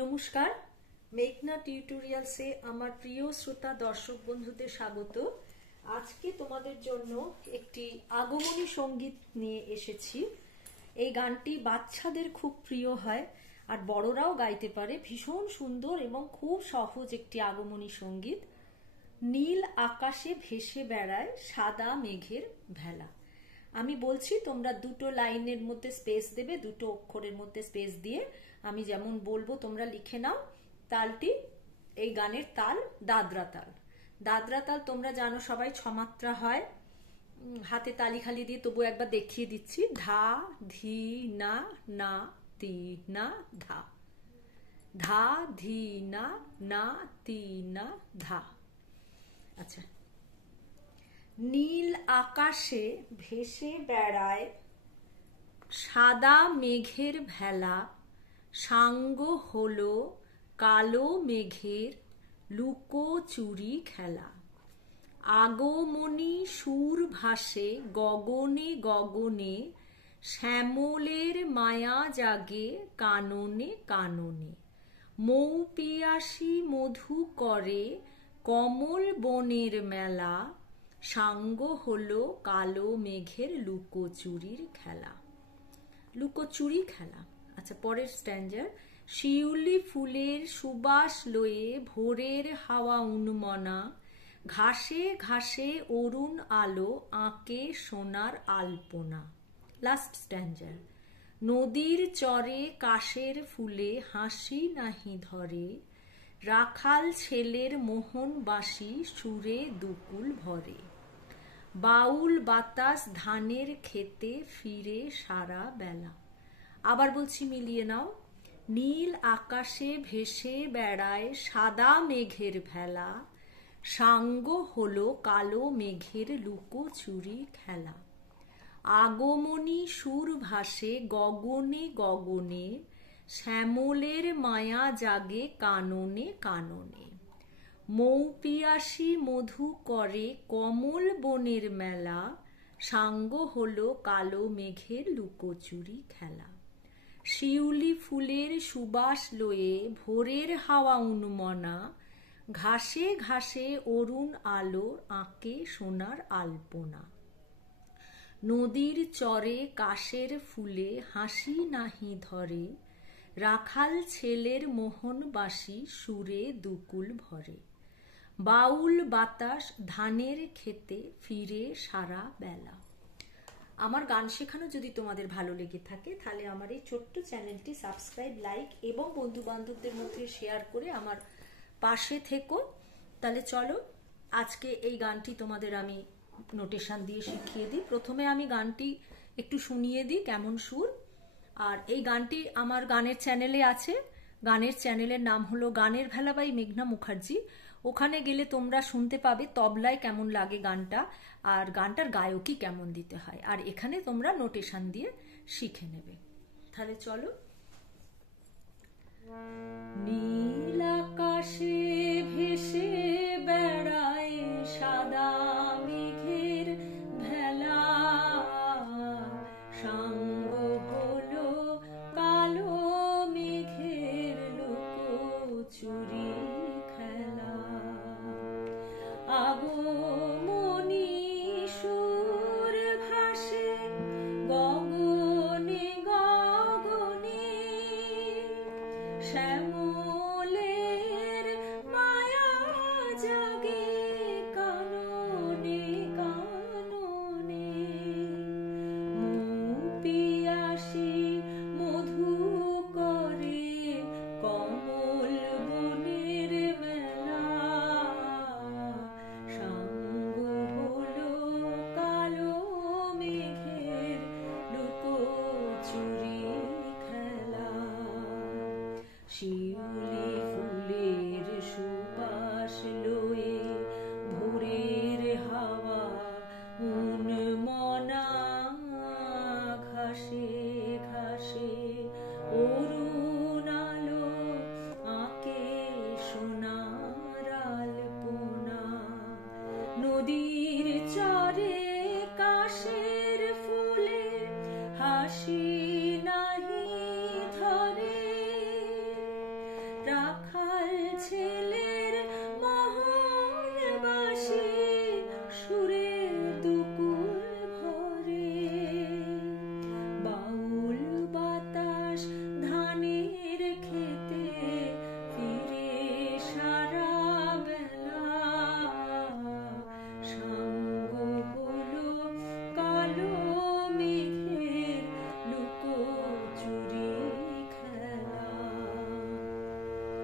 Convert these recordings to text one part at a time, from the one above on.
নমস্কার, মেঘনা টিউটোরিয়ালসে আমার প্রিয় শ্রোতা দর্শক বন্ধুদের স্বাগত। আজকে তোমাদের জন্য একটি আগমনী সঙ্গীত নিয়ে এসেছি। এই গানটি বাচ্চাদের খুব প্রিয় হয় আর বড়রাও গাইতে পারে। ভীষণ সুন্দর এবং খুব সহজ একটি আগমনী সঙ্গীত। নীল আকাশে ভেসে বেড়ায় সাদা মেঘের ভেলা। আমি বলছি, তোমরা দুটো লাইনের মধ্যে স্পেস দেবে, দুটো অক্ষরের মধ্যে স্পেস দিয়ে আমি যেমন বলবো তোমরা লিখে নাও। তালটি, এই গানের তাল দাদরা তাল। দাদরা তাল তোমরা জানো সবাই 6 মাত্রা হয়। হাতে তালি খালি দিয়ে তবু একবার দেখিয়ে দিচ্ছি। ধা, ধি, না, না, তি, না, ধা। ধা, ধি, না, না, তি, না, ধা। আচ্ছা। নীল আকাশে ভেসে বেড়ায় সাদা মেঘের ভেলা, সাঙ্গ হলো কালো মেঘের লুকোচুরি খেলা। আগমনী সুর ভাসে গগনে গগনে, শ্যামলের মায়া জাগে কাননে কাননে। মৌপিয়াসী মধু করে কমল বনের মেলা, সাঙ্গ হলো কালো মেঘের লুকোচুরির খেলা। লুকোচুরি খেলা। আচ্ছা, পরের স্ট্যান্জার। শিউলি ফুলের সুবাস লয়ে ভোরের হাওয়া উন্মনা, ঘাসে ঘাসে অরুণ আলো আঁকে সোনার আলপনা। লাস্ট স্ট্যান্জার। নদীর চরে কাশের ফুলে হাসি নাহি ধরে, রাখাল ছেলের মোহন বাসি সুরে দুকুল ভরে। বাউল বাতাস ধানের খেতে ফিরে সারা বেলা। আবার বলছি, মিলিয়ে নাও। নীল আকাশে ভেসে বেড়ায় সাদা মেঘের ভেলা, সাঙ্গ হলো কালো মেঘের লুকোচুরি খেলা। আগমনী সুর ভাসে গগনে গগনে, শ্যামলের মায়া জাগে কাননে কাননে। মৌপিয়াসী মধু করে কমল বনের মেলা, সাঙ্গ হলো কালো মেঘের লুকোচুরি খেলা। শিউলি ফুলের সুবাস লয়ে ভোরের হাওয়া উন্মনা, ঘাসে ঘাসে অরুণ আলো আঁকে সোনার আলপনা। নদীর চরে কাশের ফুলে হাসি নাহি ধরে, রাখাল ছেলের মোহন বাসি সুরে দুকুল ভরে। বাউল বাতাস ধানের খেতে ফিরে সারা বেলা। আমার গান শেখানো যদি তোমাদের ভালো লেগে থাকে তাহলে আমার এই ছোট্ট চ্যানেলটি সাবস্ক্রাইব, লাইক এবং বন্ধু বান্ধবদের মধ্যে শেয়ার করে আমার পাশে থেকো। তাহলে চলো আজকে এই গানটি তোমাদের আমি নোটেশন দিয়ে শিখিয়ে দিই। প্রথমে আমি গানটি একটু শুনিয়ে দিই কেমন সুর। আর এই গানটি আমার গানের চ্যানেলে আছে। গানের চ্যানেলের নাম হলো গানের ভেলা বাই মেঘনা মুখার্জি। ওখানে গেলে তোমরা শুনতে পাবে তবলায় কেমন লাগে গানটা, আর গানটার গায়কই কেমন দিতে হয়। আর এখানে তোমরা নোটেশন দিয়ে শিখে নেবে। তাহলে চলো। নীল আকাশে ভেসে বেড়ায় সাদা মেঘের ভেলা, সাঙ্গ হলো কালো মেঘের লুকোচুরি খেলা। আগমনী সুর ভাসে গগনে গগনে, শ্যামলের মায়া জাগে কাননে কাননে। মৌপিয়াসী মধু করে কমল বনের মেলা, সাঙ্গ হলো কালো মেঘের লুকোচুরি খেলা। শিউলি ফুলের সুবাস লয়ে ভোরের হাওয়া উন্মনা, ঘাসে ঘাসে অরুণ আলো আঁকে সোনার আলপনা। নদীর চরে কাশের ফুলে হাসি নাহি ধরে,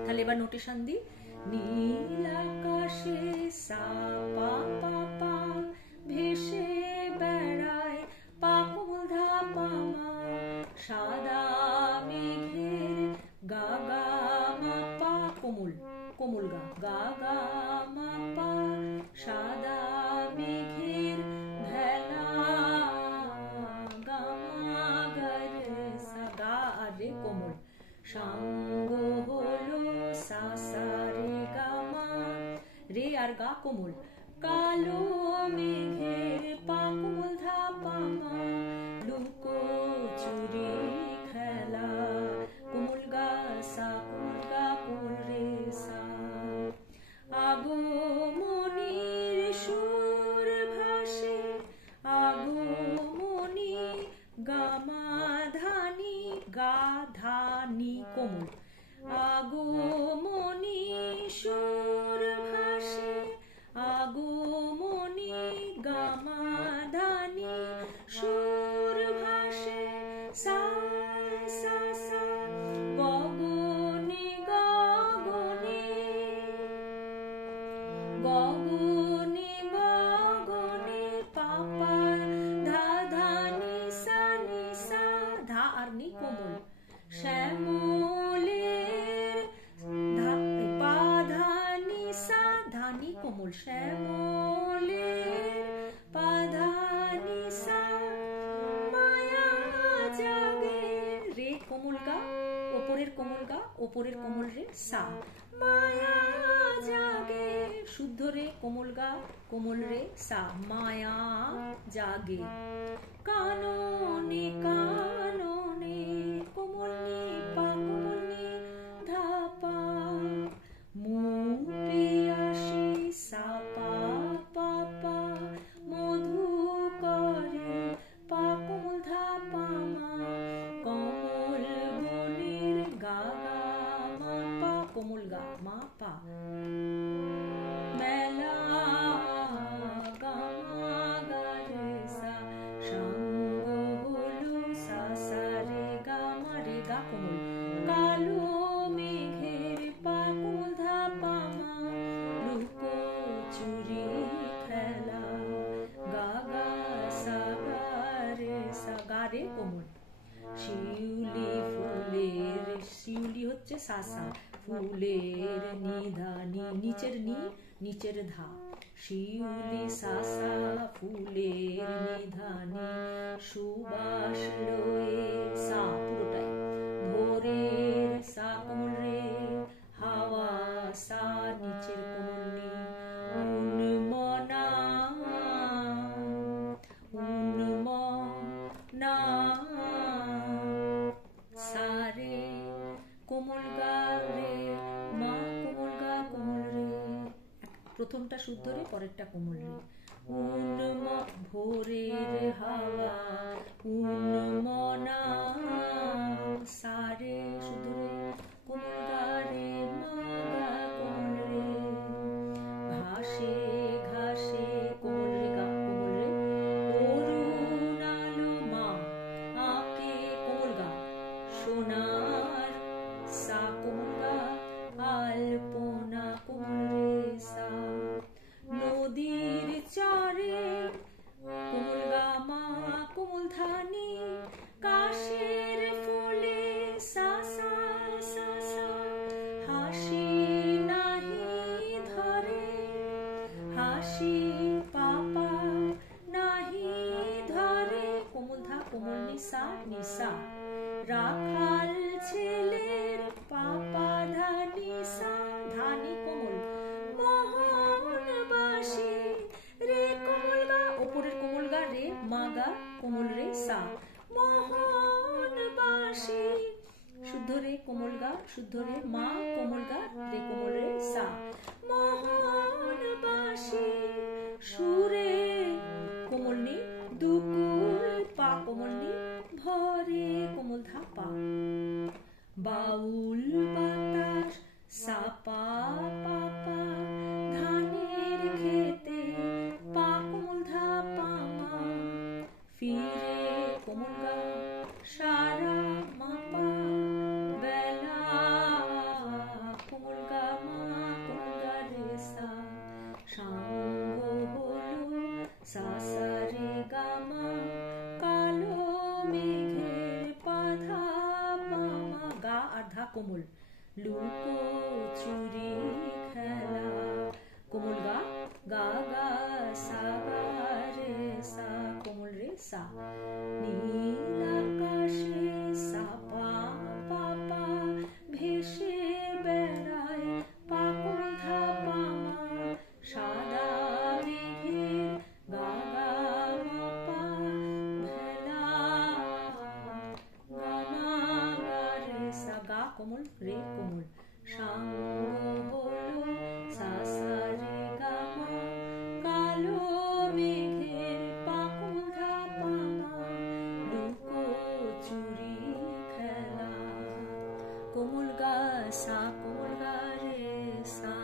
তাহলে এবার নোটেশন দি। নীল আকাশে সা পা পা পা ভেসে বেড়ায় পা কোমল ধা পা মা, সাদা মেঘের গা গা মা পা কোমল কোমল গা গা গা মা পা, সাদা মেঘের ভেলা গা মা গা রে সা, গা আর রে কোমল, সাঙ্গ হলো সা সা রে গা মা, রে আর গা কোমল, কালো মেঘের পা কোমল ধা পা মা, লুকো চুরি খেলা কোমল গা সা কোমল গা কোমল রে সা, আগমনির সুর ভাসে আগমনি গা মা ধানি গা ধানি কোমল, আগমনি সুর ভাসে আগমনি গা মা ধানি সুর ভাসে, সা সা সা গগনে গগনে গগনে গগনে পাপা ধা ধা নি সা ধা আর নি কোমল, শ্যামলের ধা পা ধা নি সা ধা নি কোমল, শ্যামলের পা ধা নি সা, মায়া জাগে রে কোমল গা ওপরের কোমল গা ওপরের কোমল রে সা, মায়া জাগে শুদ্ধ রে কোমল গা কোমল রে সা, মায়া জাগে, কাননে কাননে কোমল নি পা কোমল নি ধা পা, মুখ পিয়াসি সা পা পা পা, মধু করে পা কোমল ধা পা মা, কমল বনের গা গা মা পা কোমল গা মা পা, মেলা গা মা গা রে সা, সাঙ্গ হলো সা সা রে গা মা রে গা কোমল, কালো মেঘের পা কোমল ধা পা মা, লুকো চুরি খেলা গা গা সা গা রে সা, গা রে কোমল, শিউলি ফুলের শিউলি হচ্ছে সা সা, ফুলের নিধানি নিচের নি নিচের ধা, শিউলি সা সা ফুলের নিধানি সুবাস লয়ে সা পুরোটাই, ভোরের সা কোমল রে হাওয়া সা নিচের কোমল নি, উন্মনা উন্মনা সা রে কোমল গা রে মা কোমল গা কোমল রে, প্রথমটা শুদ্ধ রে পরেরটা কোমল রে, উন্ম ভোরের হাওয়া উন্মনা সা রে শুদ্ধ রে কোমল গা রে মা গা কোমল রে, ঘাসে ঘাসে কোমল রে গা কোমল রে, অরুণ আলো মা আঁকে কোমল গা, সোনার সা কোমল গা আলপনা কোমল রে সা, নদীর চরে কোমল গা মা কোমল ধানি, কাশের ফুলে সা সা সা সা, হাসি নাহি ধরে হাসি পাপা নাহি ধরে কোমল ধা কোমল নিসা নিসা, রাখাল ছেলের পাপা ধানি সা ধানি কোমল, মোহনবাসী রে কোমল গা ওপরের কোমল গা রে মা গা কোমল রে সা, মোহনবাসী শুদ্ধ রে কোমল গা শুদ্ধ রে মা কোমল গা রে কোমল রে সা, মোহনবাসী সুরে কোমল নি দুকুল পা কোমল নি, ভরে কোমল ধা পা, বাউল বাতাস সা পা পা পা, ধানের খেতে পা কোমল ধা পা মা, ফিরে কোমল গা সারা মা পা, বেলা লুকোচুরি খেলা। কোমল গা, গা গা সা গা রে সা, কোমল রে সা। নীল আকাশে সা পা পা পা, ভেসে বেড়ায় পাগল ধা পা মা। সাদা মেঘের গা গা মা পা, ভেলা গা মা গা রে সা, গা কোমল রে কোমল। সাঙ্গ হলো সা সা রে গা মা, কালো মেঘের পাগল ধা পা মা। লুকোচুরি খেলা। কোমল গা সা, কোমল গা রে সা।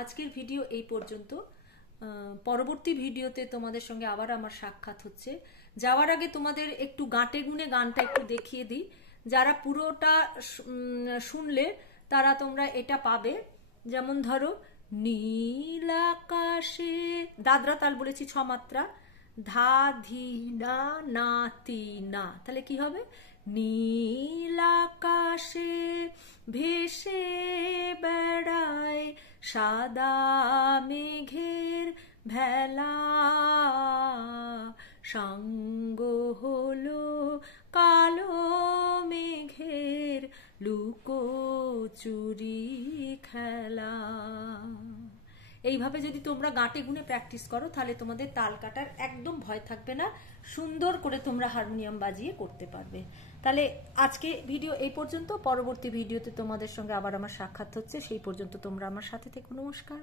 আজকের ভিডিও এই পর্যন্ত। পরবর্তী ভিডিওতে তোমাদের সঙ্গে আবার আমার সাক্ষাৎ হচ্ছে। যাওয়ার আগে তোমাদের একটু গাঁটে গুনে গানটা একটু দেখিয়ে দিই। যারা পুরোটা শুনলে তারা তোমরা এটা পাবে। যেমন ধরো, নীল আকাশে, দাদরা তাল বলেছি 6 মাত্রা, ধা ধি না না তি না, তাহলে কি হবে? নীল আকাশে ভেসে বেড়ায় সাদা মেঘের ভেলা, সাঙ্গ হলো কালো মেঘের লুকোচুরি খেলা। এইভাবে যদি তোমরা গাঁটে গুনে প্র্যাকটিস করো তাহলে তোমাদের তাল কাটার একদম ভয় থাকবে না, সুন্দর করে তোমরা হারমোনিয়াম বাজিয়ে করতে পারবে। তাহলে আজকে ভিডিও এই পর্যন্ত। পরবর্তী ভিডিওতে তোমাদের সঙ্গে আবার আমার সাক্ষাৎ হচ্ছে। সেই পর্যন্ত তোমরা আমার সাথে থেকো। নমস্কার।